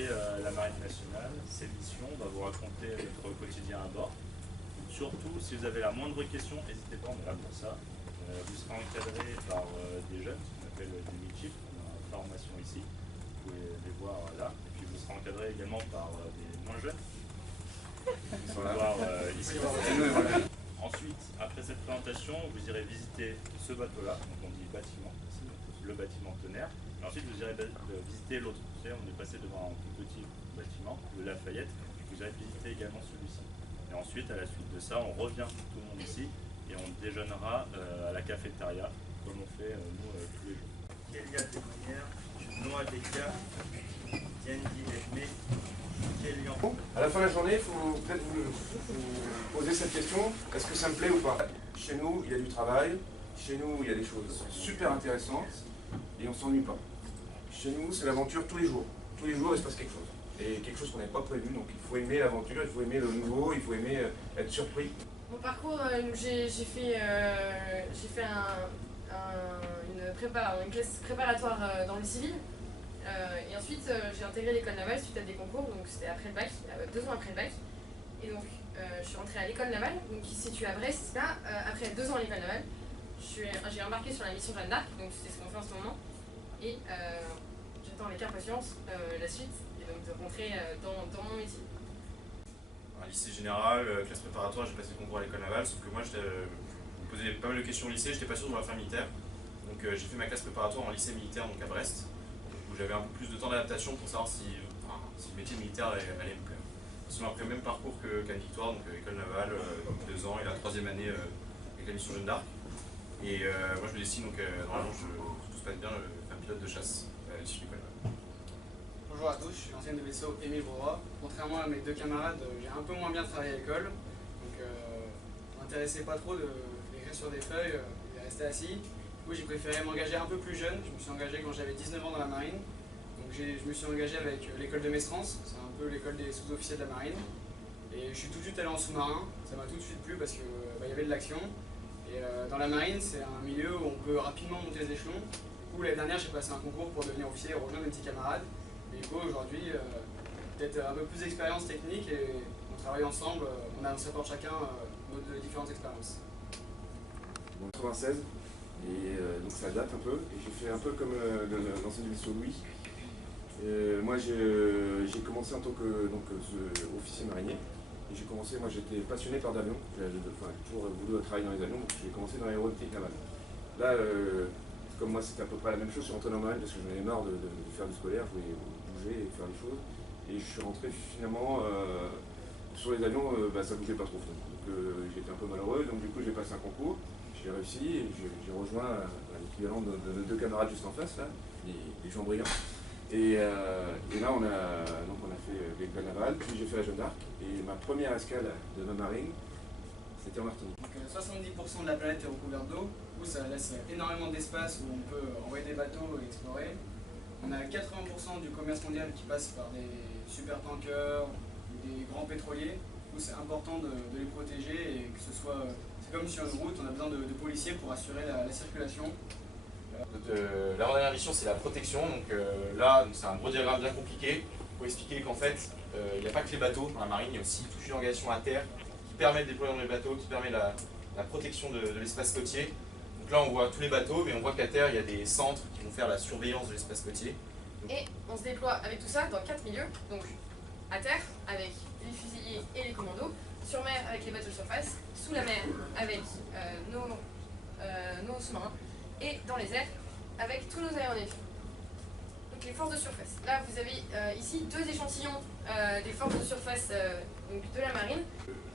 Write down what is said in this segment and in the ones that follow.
visiter la Marine nationale, ses missions, on va vous raconter notre quotidien à bord. Surtout, si vous avez la moindre question, n'hésitez pas, on est là pour ça. Vous serez encadré par des jeunes, ce qu'on appelle des midship, on a une formation ici, vous pouvez les voir là. Et puis vous serez encadré également par des moins jeunes, qui sont là ici. Ensuite, après cette présentation, vous irez visiter ce bateau-là, donc on dit bâtiment ici, donc le bâtiment tonnerre. Et ensuite, vous irez visiter l'autre. Vous savez, on est passé devant un tout petit bâtiment, le Lafayette, vous irez visiter également celui-ci. Et ensuite, à la suite de ça, on revient tout le monde ici et on déjeunera à la cafétéria, comme on fait nous tous les jours. Kélia témoignère, Noah Dekia, Diendi Edmé, Kélian. À la fin de la journée, il faut peut-être vous poser cette question, est-ce que ça me plaît ou pas? Chez nous, il y a du travail, chez nous, il y a des choses super intéressantes et on ne s'ennuie pas. Chez nous, c'est l'aventure tous les jours. Tous les jours, il se passe quelque chose. Et quelque chose qu'on n'avait pas prévu, donc il faut aimer l'aventure, il faut aimer le nouveau, il faut aimer être surpris. Mon parcours, j'ai fait une classe préparatoire dans le civil. Et ensuite, j'ai intégré l'école navale suite à des concours, donc c'était après le bac, 2 ans après le bac. Et donc, je suis rentrée à l'école navale, donc qui se situe à Brest. Là, après 2 ans à l'école navale, j'ai embarqué sur la mission Jeanne d'Arc, donc c'est ce qu'on fait en ce moment. Et j'attends avec impatience la suite, et donc de rentrer dans mon métier. Un lycée général, classe préparatoire, j'ai passé le concours à l'école navale, sauf que moi je me posais pas mal de questions au lycée, j'étais pas sûr de vouloir faire militaire. Donc j'ai fait ma classe préparatoire en lycée militaire, donc à Brest, où j'avais un peu plus de temps d'adaptation pour savoir si le métier de militaire allait me plaire. Sinon après, même parcours qu'Anne Victoire, donc école navale, 2 ans, et la 3e année avec la mission Jeanne d'Arc. Et moi je me destine, donc normalement, si tout se passe bien, faire pilote de chasse à l'issue de l'école navale. Bonjour à tous, je suis ancien de vaisseau Émile Vauroy. Contrairement à mes 2 camarades, j'ai un peu moins bien travaillé à l'école. Donc ça m'intéressait pas trop d'écrire sur des feuilles et de rester assis. Du coup j'ai préféré m'engager un peu plus jeune. Je me suis engagé quand j'avais 19 ans dans la marine. Donc je me suis engagé avec l'école de Mestrance, c'est un peu l'école des sous-officiers de la marine. Et je suis tout de suite allé en sous-marin, ça m'a tout de suite plu parce qu'il y avait de l'action. Et dans la marine, c'est un milieu où on peut rapidement monter les échelons. Du coup l'année dernière j'ai passé un concours pour devenir officier et rejoindre mes petits camarades. Et du coup, aujourd'hui, peut-être un peu plus d'expérience technique et on travaille ensemble, on s'apporte chacun nos différentes expériences. 96, et donc ça date un peu, et j'ai fait un peu comme l'ancien du vaisseau Louis. Moi j'ai commencé en tant qu'officier marinier, et j'ai commencé, moi j'étais passionné par d'avions, j'ai toujours voulu travailler dans les avions, donc j'ai commencé dans l'aéronautique navale. Là, comme moi c'était à peu près la même chose, je suis rentré dans la marine parce que j'en avais marre de faire du scolaire, je voulais bouger et faire des choses. Et je suis rentré finalement sur les avions, ça bougeait pas trop. Donc j'étais un peu malheureux, donc du coup j'ai passé un concours, j'ai réussi et j'ai rejoint l'équivalent de nos 2 camarades juste en face, là, les gens brillants. Et là on a fait l'école navale, puis j'ai fait la Jeanne d'Arc, et ma première escale de ma marine, c'était en Martinique. Donc 70% de la planète est recouverte d'eau, du coup ça laisse énormément d'espace où on peut envoyer des bateaux et explorer. On a 80% du commerce mondial qui passe par des supertankers ou des grands pétroliers, du coup c'est important de les protéger et que ce soit... C'est comme sur une route, on a besoin de policiers pour assurer la circulation. L'avant-dernière mission, c'est la protection. Donc là, c'est un gros diagramme bien compliqué pour expliquer qu'en fait, il n'y a pas que les bateaux dans la marine, il y a aussi toute une organisation à terre qui permet de déployer dans les bateaux, qui permet la protection de l'espace côtier. Donc là, on voit tous les bateaux, mais on voit qu'à terre, il y a des centres qui vont faire la surveillance de l'espace côtier. Et on se déploie avec tout ça dans 4 milieux, donc à terre avec les fusiliers et les commandos, sur mer avec les bateaux de surface, sous la mer avec nos sous-marins, et dans les airs avec tous nos aéronefs. Donc les forces de surface. Là vous avez ici 2 échantillons des forces de surface donc de la marine.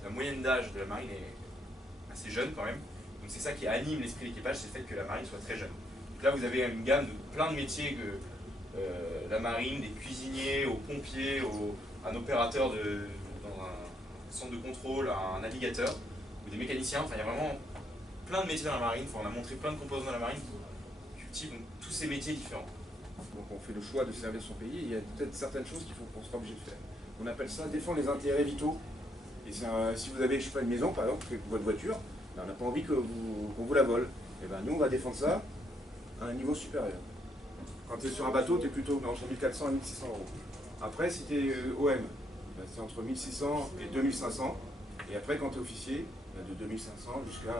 La moyenne d'âge de la marine est assez jeune quand même, donc c'est ça qui anime l'esprit de l'équipage, c'est le fait que la marine soit très jeune. Donc là vous avez une gamme de plein de métiers que la marine, des cuisiniers, aux pompiers, à un opérateur dans un centre de contrôle, à un navigateur, ou des mécaniciens, enfin il y a vraiment plein de métiers dans la marine, on a montré plein de composants dans la marine qui cultivent donc, tous ces métiers différents. Donc on fait le choix de servir son pays, et il y a peut-être certaines choses qu'on sera obligé de faire. On appelle ça défendre les intérêts vitaux. Et si vous avez, je sais pas, une maison par exemple, votre voiture, on n'a pas envie qu'on vous la vole. Et ben nous on va défendre ça à un niveau supérieur. Quand tu es sur un bateau, tu es plutôt entre 1400 et 1600 euros. Après, c'était OM. C'est entre 1600 et 2500. Et après, quand tu es officier, de 2500 jusqu'à...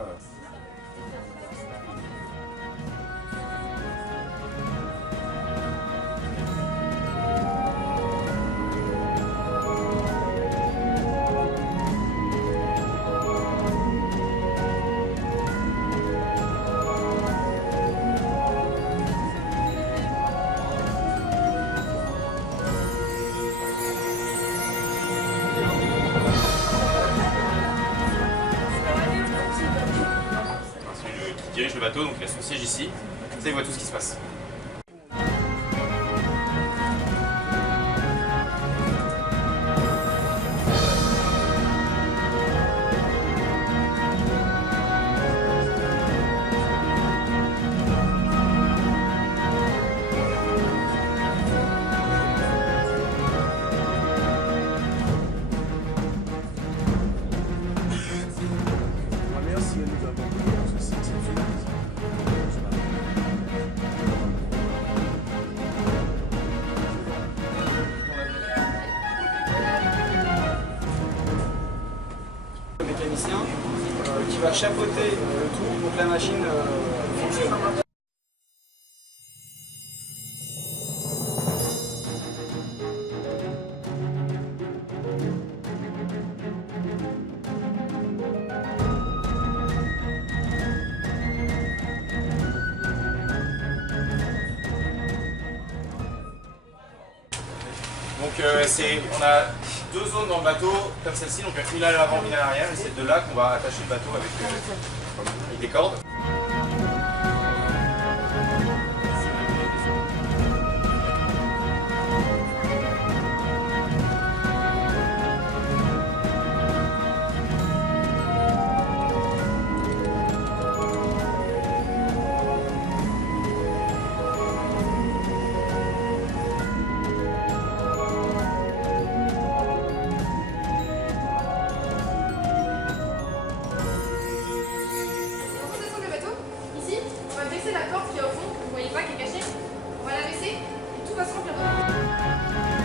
Qui dirige le bateau, donc il a son siège ici, ça il voit tout ce qui se passe. Mécanicien qui va chapeauter le tout pour que la machine fonctionne. Donc on a deux zones dans le bateau comme celle-ci, donc une à l'avant, une à l'arrière, et c'est de là qu'on va attacher le bateau avec des cordes. La corde qui est au fond, vous voyez pas, qui est cachée, on va la baisser et tout va se remplir d'eau.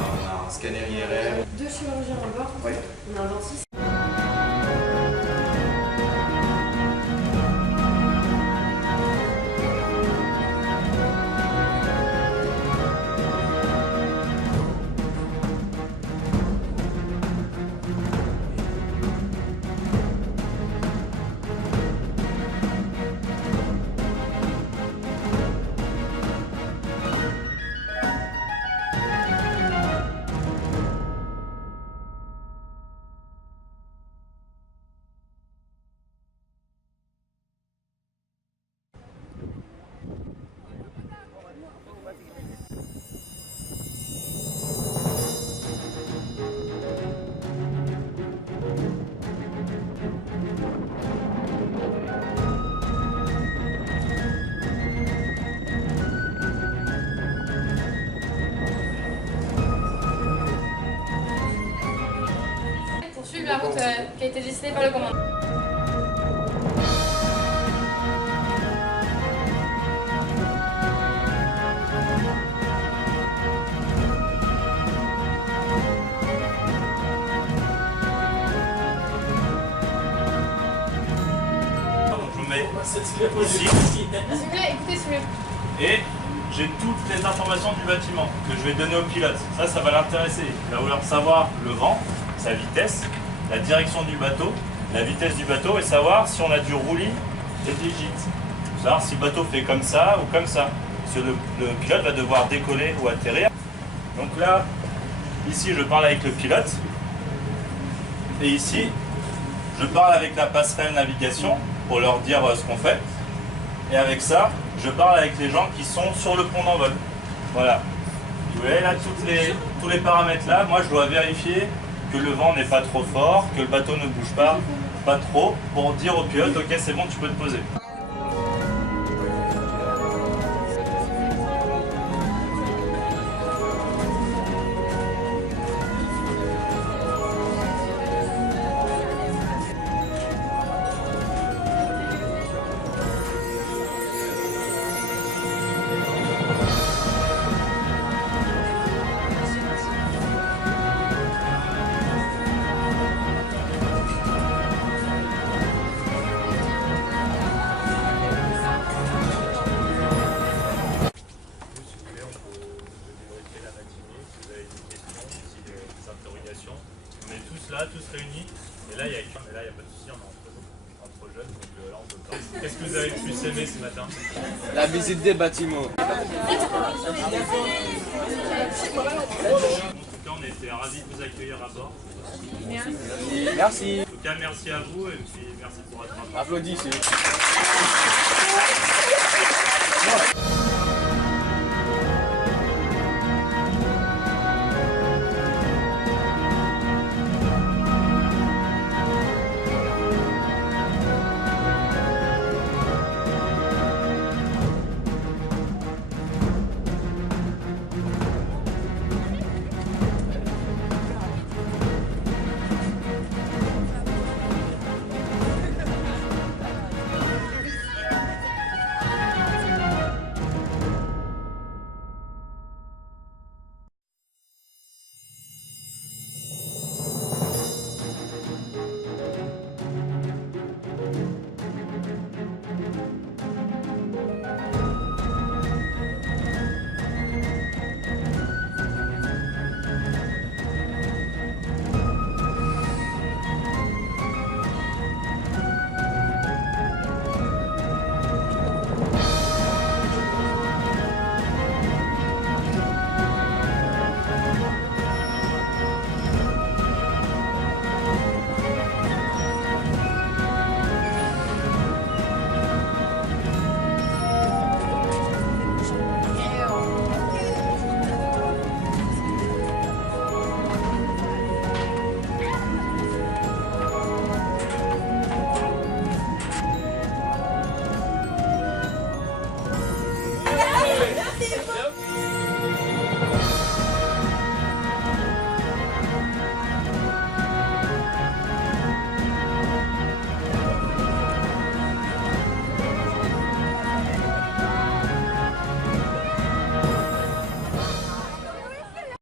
On a un scanner IRM. Deux chirurgiens à bord, Ouais. on a un dentiste. Suivre la route qui a été décidée par le commandant. Je me mets ici S'il vous plaît, écoutez, s'il vous plaît. et j'ai toutes les informations du bâtiment que je vais donner au pilote. Ça va l'intéresser. Il va vouloir savoir le vent, sa vitesse, la direction du bateau, la vitesse du bateau et savoir si on a du roulis et des gîtes. Savoir si le bateau fait comme ça ou comme ça. Parce que le pilote va devoir décoller ou atterrir. Donc là, ici je parle avec le pilote. Et ici, je parle avec la passerelle navigation pour leur dire ce qu'on fait. Et avec ça, je parle avec les gens qui sont sur le pont d'envol. Voilà. Vous voyez là, tous les paramètres là, moi je dois vérifier que le vent n'est pas trop fort, que le bateau ne bouge pas trop, pour dire au pilote, ok c'est bon, tu peux te poser. réunis. Et là, il y a pas de souci, on est entre jeunes, donc là, on peut le faire. Qu'est-ce que vous avez le plus aimé ce matin? La visite des bâtiments. En tout cas, on était ravis de vous accueillir à bord. Merci. En tout cas, merci à vous et puis merci pour votre attention. Applaudissez.